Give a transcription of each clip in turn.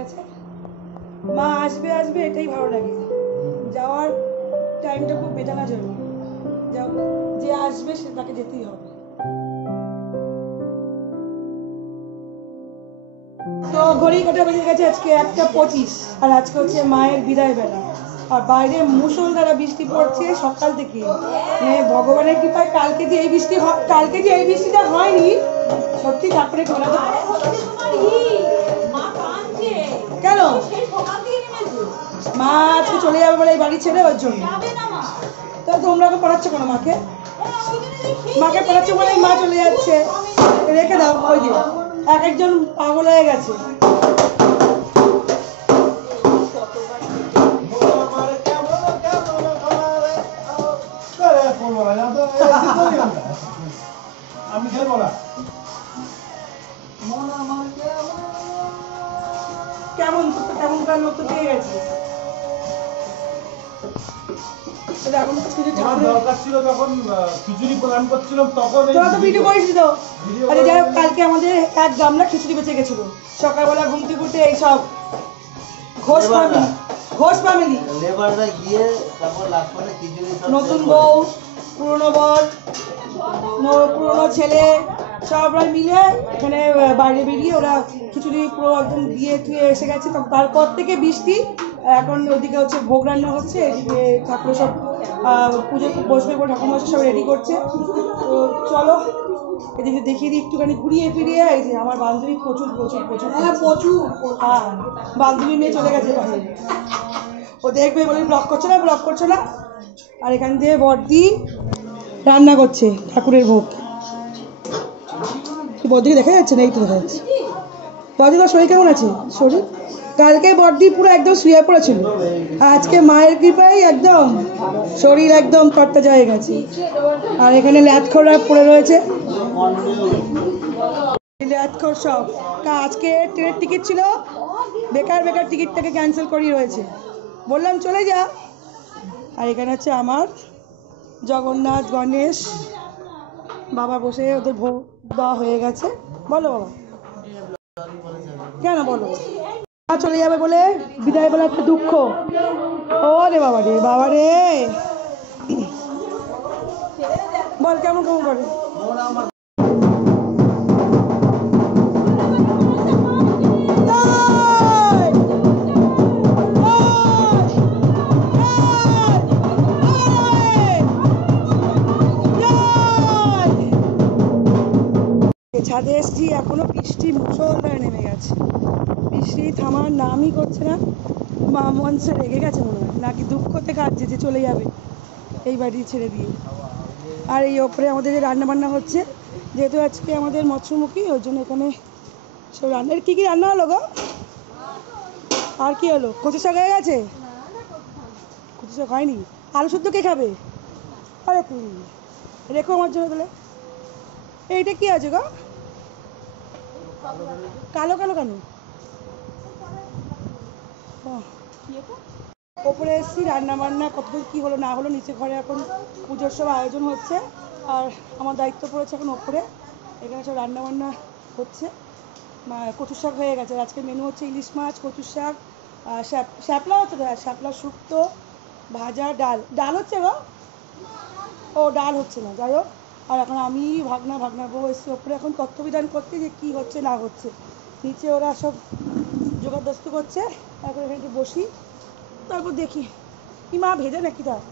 গেছে। মা আসবে আসবে এটাই ভালো লাগে, যাওয়ার টাইমটা খুব বেদনাজনক। যে আসবে সে তাকে যেতেই হবে। তো ঘড়ি কাটা বেজে গেছে আজকে 1:25, আর আজকে হচ্ছে মায়ের বিদায় বেলা। আর বাইরে মুষলধারা বৃষ্টি পড়ছে সকাল থেকে। মানে ভগবানের কৃপায় কালকে যে এই বৃষ্টিটা হয়নি, সত্যি ঠাকুরের কৃপা। কেন মা আজকে চলে যাবে বলে এই বাড়ি ছেড়ে, ওর জন্য। তো তোমরা পড়াচ্ছ কেন মাকে? মাকে পড়াচ্ছ বলে মা চলে যাচ্ছে, রেখে দাও। ওই যে এক একজন পাগল হয়ে গেছে। কেমন কেমন কার লোক তো পেয়ে গেছে। কালকে আমাদের এক গামলা খিচুড়ি বেঁচে গেছিল সকালবেলা ঘুম থেকে উঠে। এইসব ঘোষ ফ্যামিলি, নতুন বউ, পুরনো বর, পুরনো ছেলে, সবাই মিলে এখানে বাইরে বেরিয়ে ওরা খিচুড়ি পুরো একদম দিয়ে থুয়ে এসে গেছে। তারপর থেকে বৃষ্টি। এখন ওদিকে হচ্ছে ভোগ রান্না হচ্ছে, এদিকে ঠাকুর সব পুজো বসবে বলে ঠাকুর মশাই সব রেডি করছে। তো চলো এদিকে দেখিয়ে দিই একটুখানি ঘুরিয়ে ফিরিয়ে। এই যে আমার বান্ধবী প্রচুর বান্ধবী নিয়ে চলে গেছে বাইরে। ও দেখবে বলে ব্লক করছো না। আর এখান দিয়ে বড়দি রান্না করছে ঠাকুরের ভোগ। বড়দিকে দেখা যাচ্ছে না? এই তো দেখা যাচ্ছে। বড়দির শরীর কেমন আছে? শরীর কালকে বড়দি পুরো একদম শুয়ে পড়েছিল, আজকে মায়ের কৃপায় একদম শরীর একদম তরতাজা হয়ে গেছে। আর এখানে ল্যাথখোররা পড়ে রয়েছে, ল্যাথখোর সব। আজকে ট্রেনের টিকিট ছিল, বেকার টিকিটটাকে ক্যান্সেল করিয়ে রয়েছে। বললাম চলে যা। আর এখানে হচ্ছে আমার জগন্নাথ, গণেশ বাবা বসে, ওদের ভোগ দেওয়া হয়ে গেছে। বলো বাবা, কেন বলো? চলে যাবে বলে বিদায় বলে একটা দুঃখ। ও রে বাবা রে বল কেমন করে। ছাদে এসছি, এখনো বৃষ্টি মুষলধারে নেমে গেছে। বৃষ্টি থামার নামই করছে না। মা মনসে রেগে গেছে মনে হয়, নাকি দুঃখতে কাঁদছে যে চলে যাবে এই বাড়ি ছেড়ে দিয়ে। আর এই ওপরে আমাদের যে রান্না বান্না হচ্ছে, যেহেতু আজকে আমাদের মৎস্যমুখী, ওই জন্য এখানে সব রান্নার কী রান্না হলো গো? আর কি হলো? কচু শাক হয়ে গেছে? কচু শাক হয়নি? আলু শুদ্ধ কে খাবে? আরে তুই রেখো আমার জন্য তাহলে। এইটা কি আছে গো? কালো কেন? ওপরে এসেছি, রান্না বান্না কতদূর কী হলো না হলো নিচে ঘরে এখন পুজোর সব আয়োজন হচ্ছে। আর আমার দায়িত্ব পড়েছে এখন ওপরে, এখানে সব রান্না বান্না হচ্ছে। কচু শাক হয়ে গেছে। আজকে মেনু হচ্ছে ইলিশ মাছ, কচু শাক, শ্যাপলা হচ্ছে তো, শ্যাপলা শুক্তো, ভাজা, ডাল হচ্ছে গো? ও ডাল হচ্ছে না, যাই হোক। আর এখন আমি ভাগনা বউ এসছি ওপরে এখন তত্ত্ববিধান করতে, যে কী হচ্ছে না হচ্ছে। নিচে ওরা সব জোগাড়দস্ত করছে, তারপর এখানে একটু বসি, তারপর দেখি। কি মা ভেজে নাকি? তার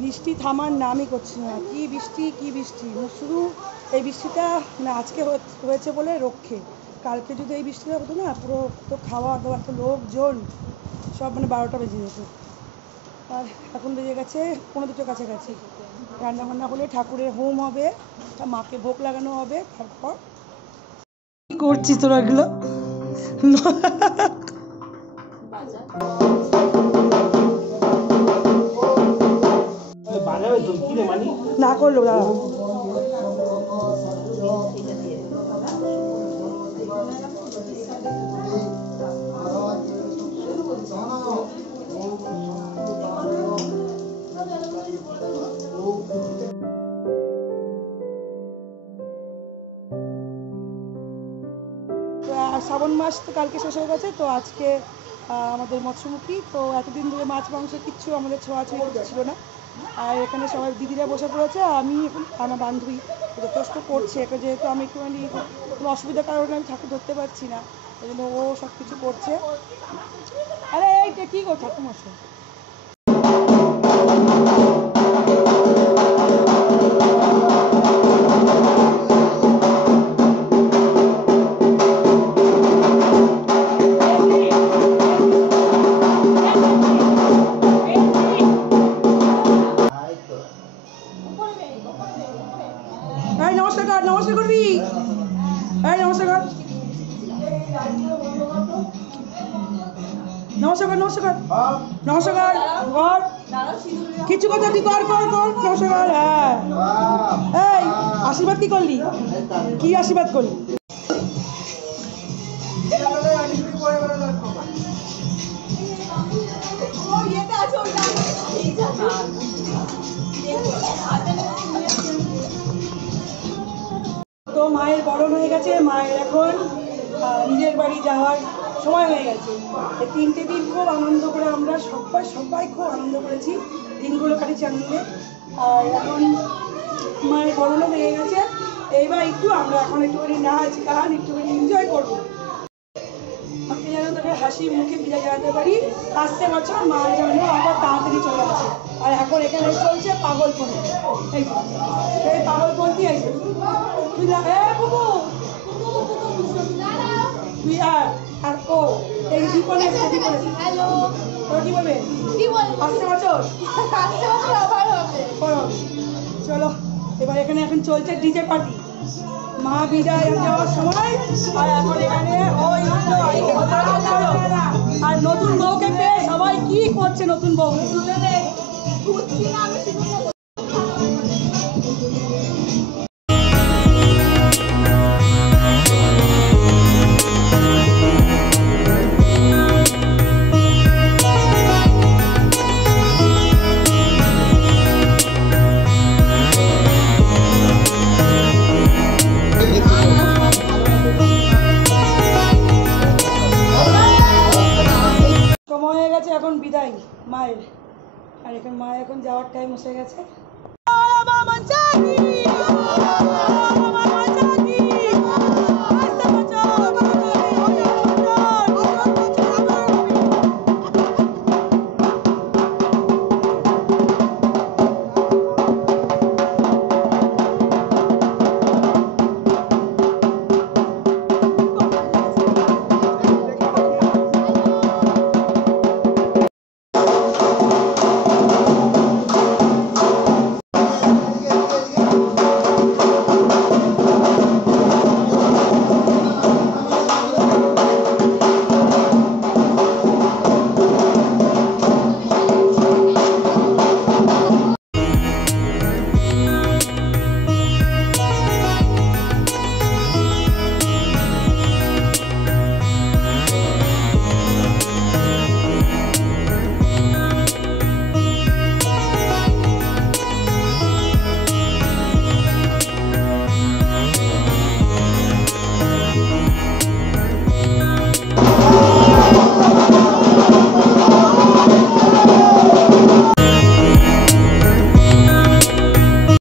বৃষ্টি থামার নামই করছে না। কি বৃষ্টি শুধু এই বৃষ্টিটা মানে আজকে হয়েছে বলে রক্ষে। কালকে যদি এই বৃষ্টিটা হতো না, পুরো তো খাওয়া দাওয়া, তো লোকজন সব মানে 12টা বেজে যেত। আর এখন বেজে গেছে 1:45 কাছাকাছি। রান্নাবান্না হলে ঠাকুরের হোম হবে, মাকে ভোগ লাগানো হবে। তারপর কি করছিস তোরা এগুলো? না করলো দাদা। শ্রাবণ মাস তো কালকে শেষ হয়ে গেছে, তো আজকে আমাদের মৎস্যমুখী, তো এতদিন ধরে মাছ মাংস কিচ্ছু আমাদের ছোঁয়াছুঁয়ি কিছু ছিল না। আর এখানে সবাই দিদিরা বসে পড়েছে, আমি এখন আমার বান্ধবী যথেষ্ট করছে, এটা যেহেতু আমি একটুখানি কোনো অসুবিধার কারণে আমি ঠাকুর ধরতে পারছি না, এই জন্য ও সব কিছু করছে। আরে এইটা কী গো ঠাকুমশাই? এই নমস্কার কর, নমস্কার করবি, এই নমস্কার কর, নমস্কার কর, নমস্কার কর, নমস্কার কর, কর কিছু কথা তুই কর কর কর নমস্কার কর। হ্যাঁ এই আশীর্বাদ কি করলি, কি আশীর্বাদ করলি? তো মায়ের বরণ হয়ে গেছে, মায়ের এখন নিজের বাড়ি যাওয়ার সময় হয়ে গেছে। এই 3টে দিন খুব আনন্দ করে আমরা সবাই খুব আনন্দ করেছি, দিনগুলো কাটিয়েছি আনন্দে। আর এখন মায়ের বরণও হয়ে গেছে, এইবার আমরা এখন একটুখানি নাচ গান একটুখানি এনজয় করবো। আপনি যেন তাকে হাসি মুখে বিদায় জানাতে পারি, আসছে বছর মা যেন আবার তাড়াতাড়ি চলে আসে। আর এখন এখানে চলছে পাগলপন্থী, এই পাগলপন্থী আছে তুই তুই আর ও এই দীপনে তোর কি বলবে আসছে বছর চলো। এবার এখানে এখন চলছে ডিজে পার্টি, মা বিদায় যাওয়ার সময়। আর এখন এখানে ওই আর নতুন বউকে পেয়ে সবাই কি করছে, নতুন বউ সময় হয়ে গেছে এখন বিদায় মায়ের। আর এখন মায়ের এখন যাওয়ার টাইম এসে গেছে।